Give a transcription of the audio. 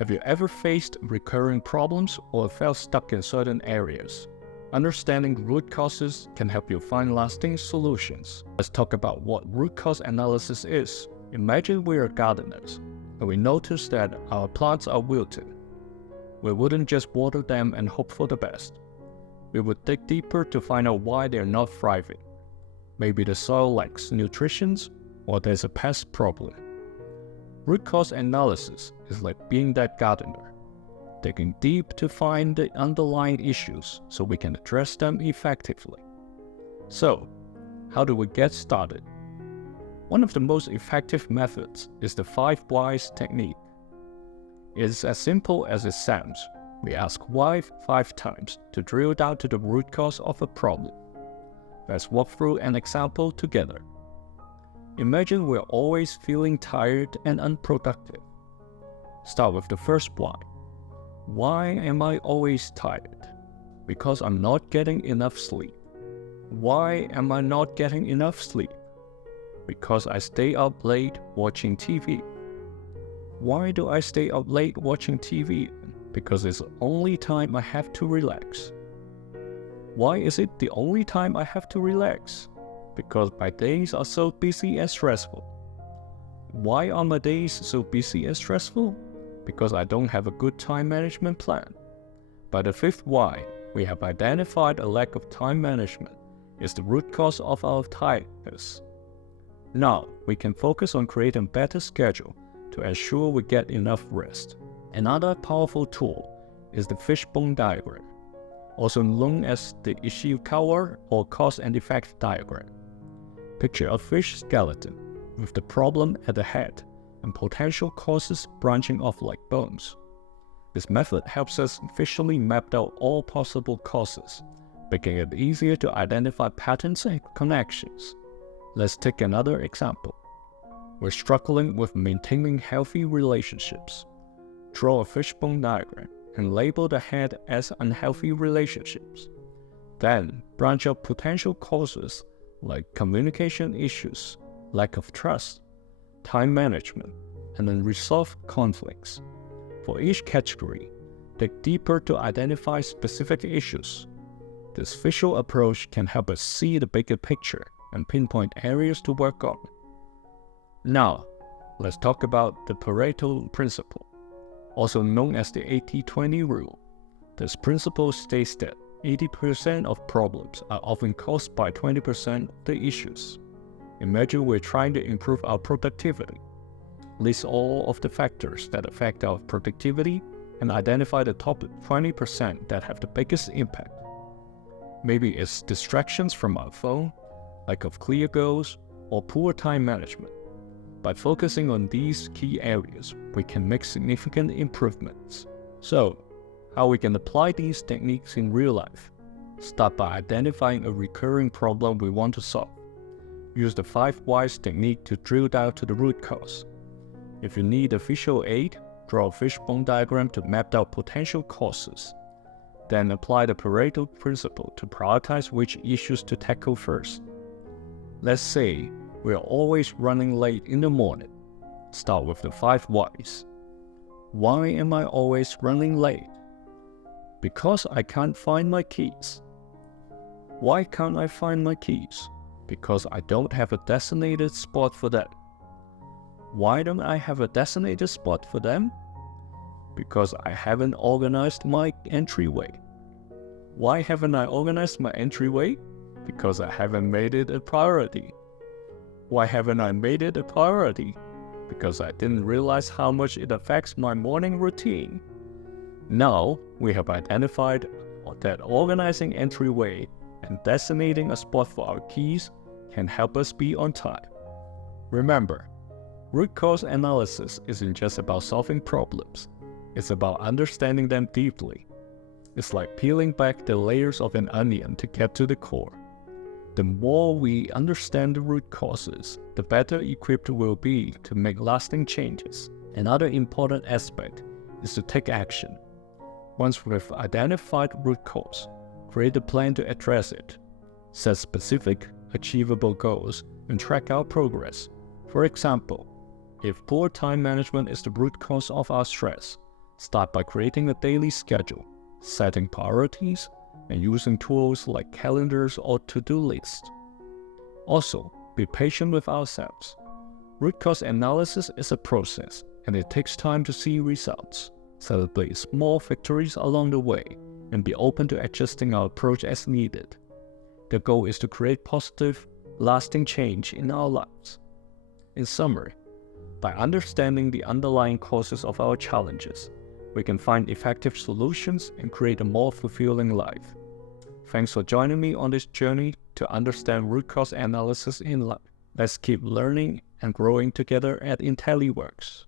Have you ever faced recurring problems or felt stuck in certain areas? Understanding root causes can help you find lasting solutions. Let's talk about what root cause analysis is. Imagine we are gardeners and we notice that our plants are wilted. We wouldn't just water them and hope for the best. We would dig deeper to find out why they're not thriving. Maybe the soil lacks nutrition or there's a pest problem. Root cause analysis is like being that gardener, digging deep to find the underlying issues so we can address them effectively. So, how do we get started? One of the most effective methods is the 5 whys technique. It's as simple as it sounds. We ask why 5 times to drill down to the root cause of a problem. Let's walk through an example together. Imagine we're always feeling tired and unproductive. Start with the first why. Why am I always tired? Because I'm not getting enough sleep. Why am I not getting enough sleep? Because I stay up late watching TV. Why do I stay up late watching TV? Because it's the only time I have to relax. Why is it the only time I have to relax? Because my days are so busy and stressful. Why are my days so busy and stressful? Because I don't have a good time management plan. By the 5th why, we have identified a lack of time management is the root cause of our tiredness. Now, we can focus on creating a better schedule to ensure we get enough rest. Another powerful tool is the fishbone diagram, also known as the Ishikawa or cause and effect diagram. Picture a fish skeleton with the problem at the head and potential causes branching off like bones. This method helps us visually map out all possible causes, making it easier to identify patterns and connections. Let's take another example. We're struggling with maintaining healthy relationships. Draw a fishbone diagram and label the head as unhealthy relationships. Then branch out potential causes like communication issues, lack of trust, time management, and unresolved conflicts. For each category, dig deeper to identify specific issues. This visual approach can help us see the bigger picture and pinpoint areas to work on. Now, let's talk about the Pareto principle, also known as the 80-20 rule. This principle states that 80% of problems are often caused by 20% of the issues. Imagine we're trying to improve our productivity. List all of the factors that affect our productivity and identify the top 20% that have the biggest impact. Maybe it's distractions from our phone, lack of clear goals, or poor time management. By focusing on these key areas, we can make significant improvements. So, how we can apply these techniques in real life? Start by identifying a recurring problem we want to solve. Use the 5 whys technique to drill down to the root cause. If you need a visual aid, draw a fishbone diagram to map out potential causes. Then apply the Pareto principle to prioritize which issues to tackle first. Let's say we are always running late in the morning. Start with the 5 whys. Why am I always running late? Because I can't find my keys. Why can't I find my keys? Because I don't have a designated spot for them. Why don't I have a designated spot for them? Because I haven't organized my entryway. Why haven't I organized my entryway? Because I haven't made it a priority. Why haven't I made it a priority? Because I didn't realize how much it affects my morning routine. Now, we have identified that organizing entryway and designating a spot for our keys can help us be on time. Remember, root cause analysis isn't just about solving problems. It's about understanding them deeply. It's like peeling back the layers of an onion to get to the core. The more we understand the root causes, the better equipped we'll be to make lasting changes. Another important aspect is to take action. Once we've identified root cause, create a plan to address it. Set specific, achievable goals and track our progress. For example, if poor time management is the root cause of our stress, Start by creating a daily schedule, setting priorities, and using tools like calendars or to-do lists. Also, be patient with ourselves. Root cause analysis is a process, and it takes time to see results. Celebrate small victories along the way, and be open to adjusting our approach as needed. The goal is to create positive, lasting change in our lives. In summary, by understanding the underlying causes of our challenges, we can find effective solutions and create a more fulfilling life. Thanks for joining me on this journey to understand root cause analysis in life. Let's keep learning and growing together at IntelliWorks.